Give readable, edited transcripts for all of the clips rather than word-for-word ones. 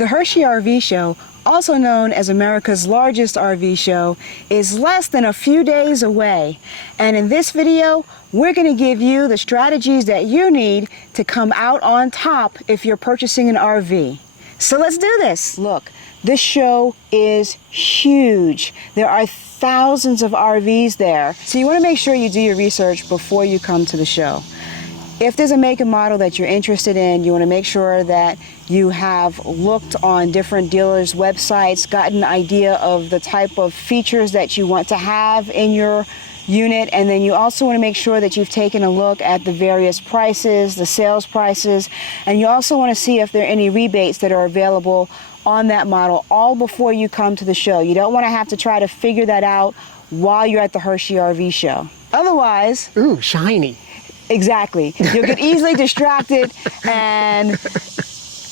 The Hershey RV Show, also known as America's largest RV show, is less than a few days away. And in this video, we're going to give you the strategies that you need to come out on top if you're purchasing an RV. So let's do this. Look, this show is huge. There are thousands of RVs there. So you want to make sure you do your research before you come to the show. If there's a make and model that you're interested in, you want to make sure that you have looked on different dealers' websites, gotten an idea of the type of features that you want to have in your unit, and then you also want to make sure that you've taken a look at the various prices, the sales prices, and you also want to see if there are any rebates that are available on that model all before you come to the show. You don't want to have to try to figure that out while you're at the Hershey RV Show. Otherwise... Ooh, shiny. Exactly. You'll get easily distracted, and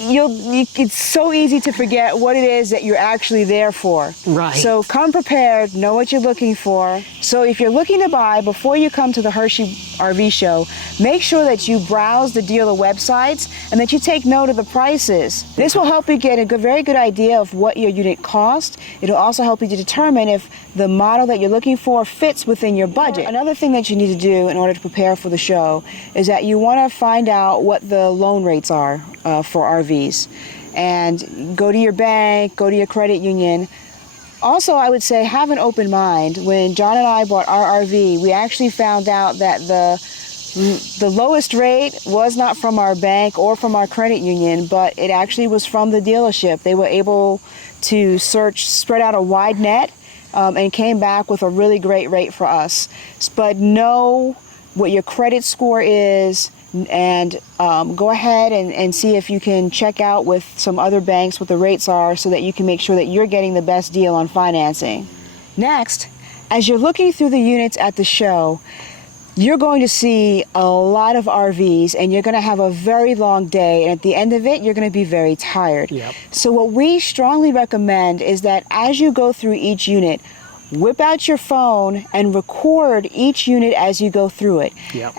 it's so easy to forget what it is that you're actually there for. Right. So come prepared, know what you're looking for. So if you're looking to buy before you come to the Hershey RV Show, make sure that you browse the dealer websites and that you take note of the prices. This will help you get a very good idea of what your unit costs. It'll also help you to determine if the model that you're looking for fits within your budget. Another thing that you need to do in order to prepare for the show is that you want to find out what the loan rates are for RVs, and go to your bank, go to your credit union. Also, I would say have an open mind. When John and I bought our RV, we actually found out that the lowest rate was not from our bank or from our credit union, but it actually was from the dealership. They were able to spread out a wide net, and came back with a really great rate for us. But know what your credit score is, and go ahead and see if you can check out with some other banks what the rates are, so that you can make sure that you're getting the best deal on financing. Next, as you're looking through the units at the show, you're going to see a lot of RVs, and you're going to have a very long day, and at the end of it, you're going to be very tired. Yep. So what we strongly recommend is that as you go through each unit, whip out your phone and record each unit as you go through it. Yep.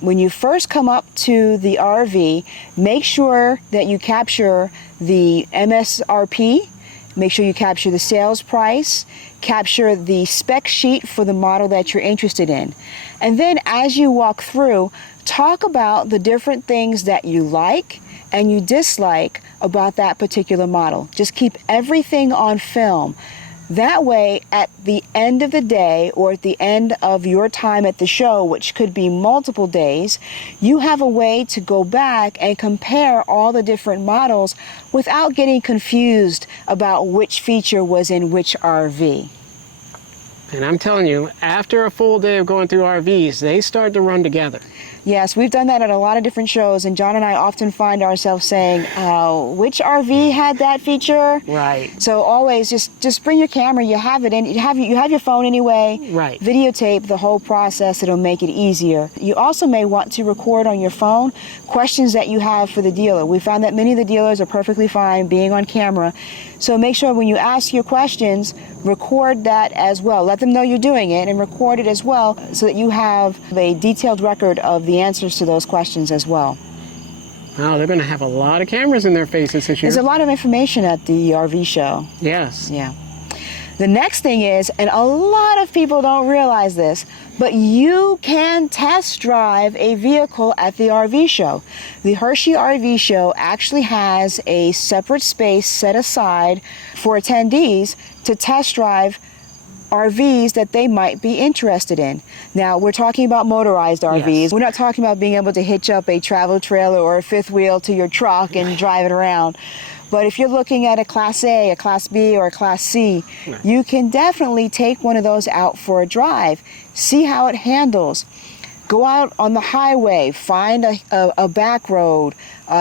When you first come up to the RV, make sure that you capture the MSRP, make sure you capture the sales price, capture the spec sheet for the model that you're interested in. And then as you walk through, talk about the different things that you like and you dislike about that particular model. Just keep everything on film. That way, at the end of the day, or at the end of your time at the show, which could be multiple days, you have a way to go back and compare all the different models without getting confused about which feature was in which RV. And I'm telling you, after a full day of going through RVs, they start to run together. Yes, we've done that at a lot of different shows, and John and I often find ourselves saying, which RV had that feature? Right. So always just bring your camera, you have it, and you have your phone anyway. Right. Videotape the whole process, it'll make it easier. You also may want to record on your phone questions that you have for the dealer. We found that many of the dealers are perfectly fine being on camera. So make sure when you ask your questions, record that as well. Let them know you're doing it and record it as well, so that you have a detailed record of the answers to those questions as well. Wow, they're going to have a lot of cameras in their faces this year. There's a lot of information at the RV show. Yes. Yeah. The next thing is, and a lot of people don't realize this, but you can test drive a vehicle at the RV show. The Hershey RV Show actually has a separate space set aside for attendees to test drive RVs that they might be interested in. Now, we're talking about motorized RVs. Yes. We're not talking about being able to hitch up a travel trailer or a fifth wheel to your truck and drive it around. But if you're looking at a Class A, a Class B, or a Class C, right, you can definitely take one of those out for a drive. See how it handles. Go out on the highway, find a back road,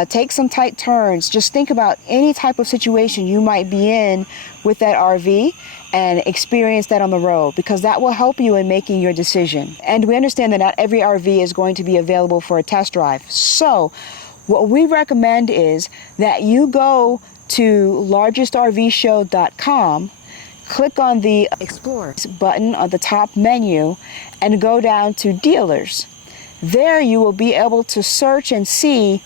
take some tight turns. Just think about any type of situation you might be in with that RV and experience that on the road, because that will help you in making your decision. And we understand that not every RV is going to be available for a test drive. So what we recommend is that you go to largestrvshow.com, click on the Explore button on the top menu, and go down to Dealers. There you will be able to search and see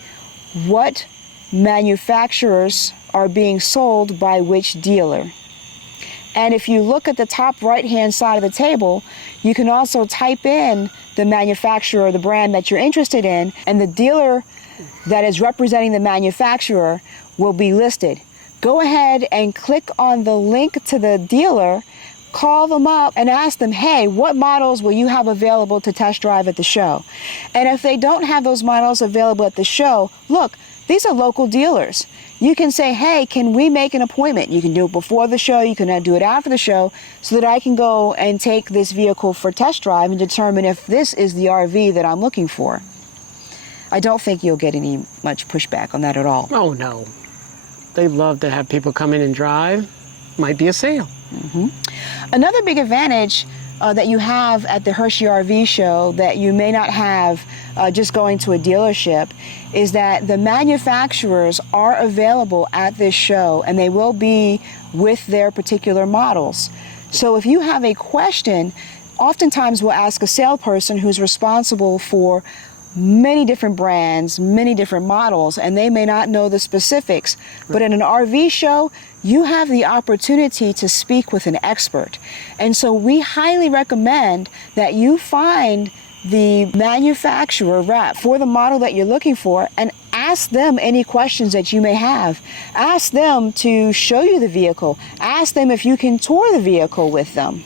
what manufacturers are being sold by which dealer. And if you look at the top right-hand side of the table, you can also type in the manufacturer or the brand that you're interested in, and the dealer that is representing the manufacturer will be listed. Go ahead and click on the link to the dealer, call them up and ask them, hey, what models will you have available to test drive at the show? And if they don't have those models available at the show, look, these are local dealers. You can say, hey, can we make an appointment? You can do it before the show, you can do it after the show, so that I can go and take this vehicle for test drive and determine if this is the RV that I'm looking for. I don't think you'll get any much pushback on that at all. Oh, no. They love to have people come in and drive. Might be a sale. Another big advantage that you have at the Hershey RV Show that you may not have just going to a dealership is that the manufacturers are available at this show, and they will be with their particular models. So if you have a question, oftentimes we'll ask a salesperson who's responsible for many different brands, many different models, and they may not know the specifics. But in an RV show, you have the opportunity to speak with an expert. And so we highly recommend that you find the manufacturer rep for the model that you're looking for and ask them any questions that you may have. Ask them to show you the vehicle. Ask them if you can tour the vehicle with them.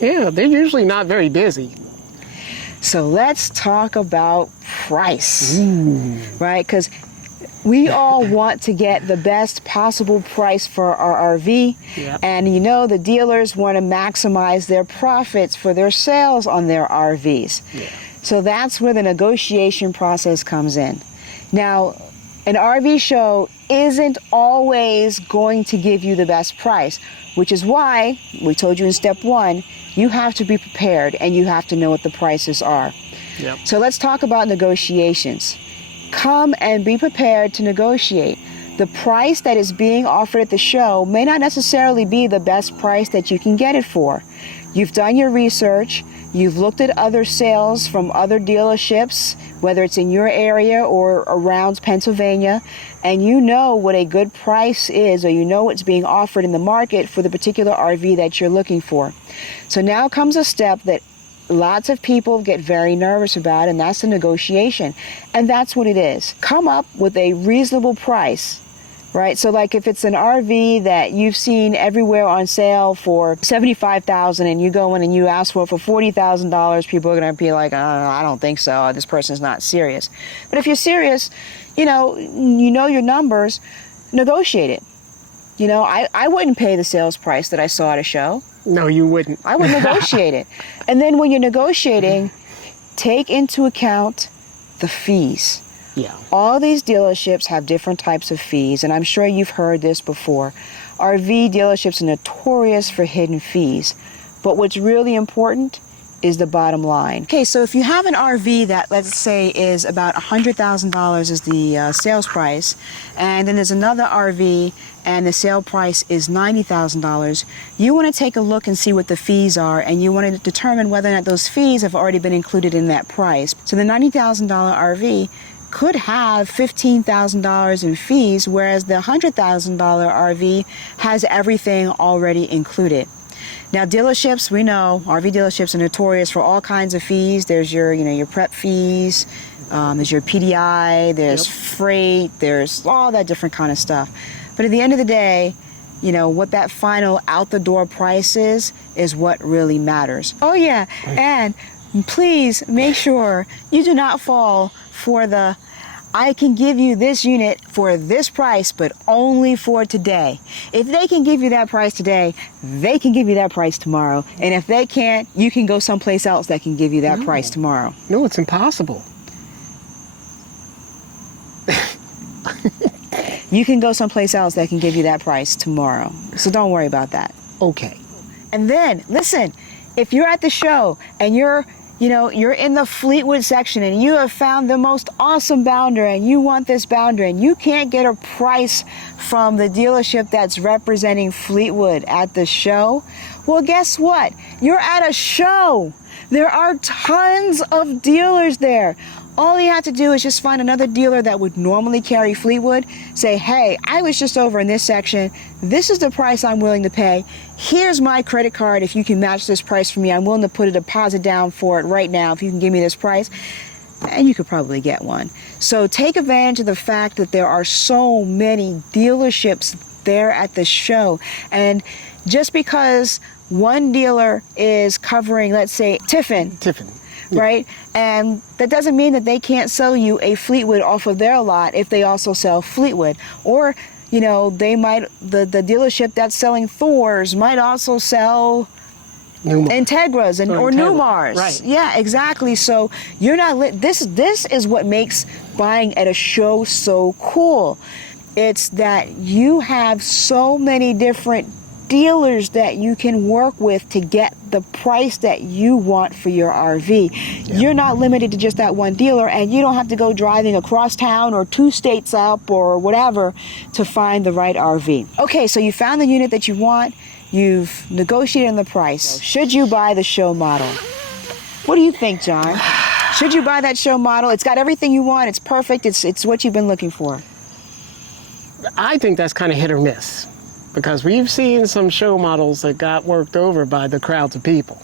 Yeah, they're usually not very busy. So let's talk about price, right? Because we all want to get the best possible price for our RV. Yeah. And you know, the dealers want to maximize their profits for their sales on their RVs. Yeah. So that's where the negotiation process comes in. Now, an RV show isn't always going to give you the best price, which is why we told you in step 1, you have to be prepared and you have to know what the prices are. Yep. So let's talk about negotiations. Come and be prepared to negotiate. The price that is being offered at the show may not necessarily be the best price that you can get it for. You've done your research, you've looked at other sales from other dealerships, whether it's in your area or around Pennsylvania, and you know what a good price is, or you know what's being offered in the market for the particular RV that you're looking for. So now comes a step that lots of people get very nervous about, and that's the negotiation. And that's what it is. Come up with a reasonable price, right? So like if it's an RV that you've seen everywhere on sale for $75,000 and you go in and you ask for $40,000, people are going to be like, I don't think so. This person's not serious. But if you're serious, you know your numbers, negotiate it. You know, I wouldn't pay the sales price that I saw at a show. No, you wouldn't. I would negotiate it. And then when you're negotiating, take into account the fees. Yeah. All these dealerships have different types of fees, and I'm sure you've heard this before. RV dealerships are notorious for hidden fees. But what's really important is the bottom line. Okay, so if you have an RV that, let's say, is about $100,000 is the sales price, and then there's another RV and the sale price is $90,000, you want to take a look and see what the fees are, and you want to determine whether or not those fees have already been included in that price. So the $90,000 RV could have $15,000 in fees, whereas the $100,000 RV has everything already included. Now, dealerships, we know RV dealerships are notorious for all kinds of fees. There's your prep fees, there's your PDI, there's freight, there's all that different kind of stuff. But at the end of the day, you know, what that final out the door price is what really matters. Oh yeah, and please make sure you do not fall for the I can give you this unit for this price, but only for today. If they can give you that price today, they can give you that price tomorrow. And if they can't, you can go someplace else that can give you that price tomorrow. No, it's impossible. You can go someplace else that can give you that price tomorrow. So don't worry about that. Okay. And then, listen, if you're at the show and you're in the Fleetwood section and you have found the most awesome bounder and you want this bounder and you can't get a price from the dealership that's representing Fleetwood at the show, well, guess what? You're at a show. There are tons of dealers there. All you have to do is just find another dealer that would normally carry Fleetwood. Say, hey, I was just over in this section. This is the price I'm willing to pay. Here's my credit card. If you can match this price for me, I'm willing to put a deposit down for it right now. If you can give me this price, and you could probably get one. So take advantage of the fact that there are so many dealerships there at the show. And just because one dealer is covering, let's say, Tiffin, right? And that doesn't mean that they can't sell you a Fleetwood off of their lot if they also sell Fleetwood. Or, you know, they might, the dealership that's selling Thors might also sell Integras or Newmars. Right. Yeah, exactly. So you're not this is what makes buying at a show so cool. It's that you have so many different dealers that you can work with to get the price that you want for your RV. Yeah. You're not limited to just that one dealer, and you don't have to go driving across town or 2 states up or whatever to find the right RV. Okay, so you found the unit that you want. You've negotiated on the price. Should you buy the show model? What do you think, John? Should you buy that show model? It's got everything you want. It's perfect. It's what you've been looking for. I think that's kind of hit or miss, because we've seen some show models that got worked over by the crowds of people.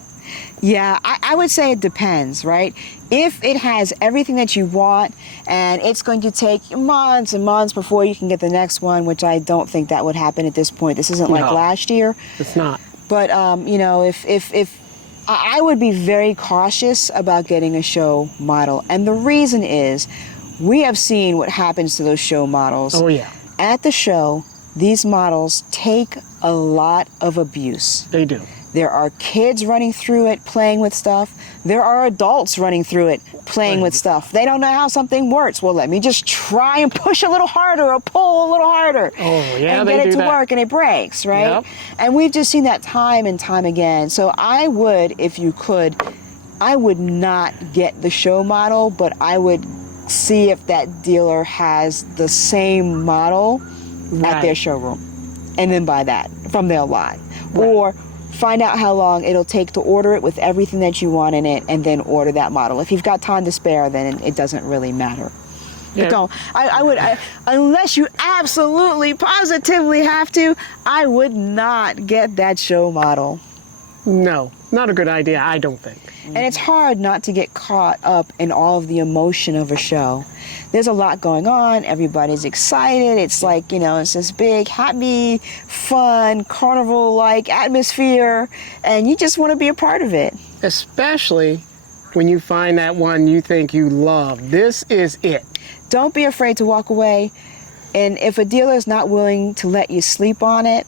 Yeah, I would say it depends, right? If it has everything that you want and it's going to take months and months before you can get the next one, which I don't think that would happen at this point. This isn't like last year. It's not. But, you know, if I would be very cautious about getting a show model. And the reason is we have seen what happens to those show models. Oh, yeah. At the show, these models take a lot of abuse. They do. There are kids running through it, playing with stuff. There are adults running through it, playing with stuff. They don't know how something works. Well, let me just try and push a little harder or pull a little harder. Oh, yeah, and get it to work, and it breaks, right? Yep. And we've just seen that time and time again. So I would, if you could, I would not get the show model, but I would see if that dealer has the same model at their showroom, and then buy that from their lot. Or find out how long it'll take to order it with everything that you want in it, and then order that model. If you've got time to spare, then it doesn't really matter. Yeah. But don't. I would, unless you absolutely, positively have to, I would not get that show model. No, not a good idea, I don't think. And it's hard not to get caught up in all of the emotion of a show. There's a lot going on. Everybody's excited. It's like, you know, it's this big, happy, fun, carnival-like atmosphere, and you just want to be a part of it. Especially when you find that one you think you love. This is it. Don't be afraid to walk away. And if a dealer is not willing to let you sleep on it,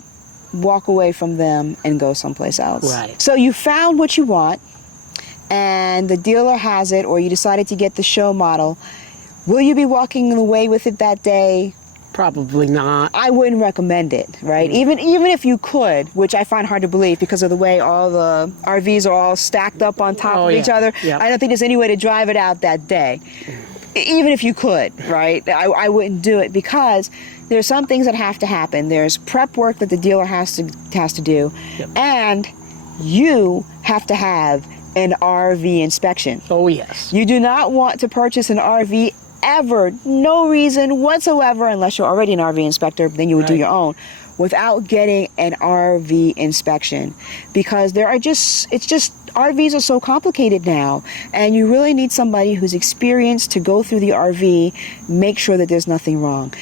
walk away from them and go someplace else. Right. So you found what you want, and the dealer has it, or you decided to get the show model. Will you be walking away with it that day? Probably not. I wouldn't recommend it, right? Even if you could, which I find hard to believe because of the way all the RVs are all stacked up on top of each other. Yep. I don't think there's any way to drive it out that day. Even if you could, right? I wouldn't do it, because there's some things that have to happen. There's prep work that the dealer has to do, and you have to have an RV inspection. Oh, yes. You do not want to purchase an RV ever, no reason whatsoever, unless you're already an RV inspector, then you would do your own, without getting an RV inspection, because RVs are so complicated now, and you really need somebody who's experienced to go through the RV, make sure that there's nothing wrong.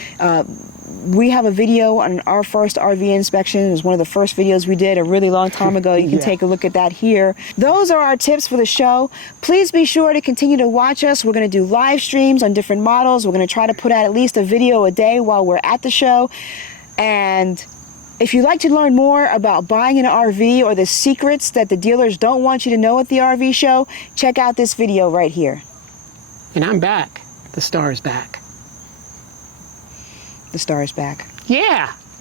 We have a video on our first RV inspection. It was one of the first videos we did a really long time ago. You can take a look at that here. Those are our tips for the show. Please be sure to continue to watch us. We're going to do live streams on different models. We're going to try to put out at least a video a day while we're at the show. And if you'd like to learn more about buying an RV or the secrets that the dealers don't want you to know at the RV show, check out this video right here. And I'm back. The star is back. The star is back. Yeah.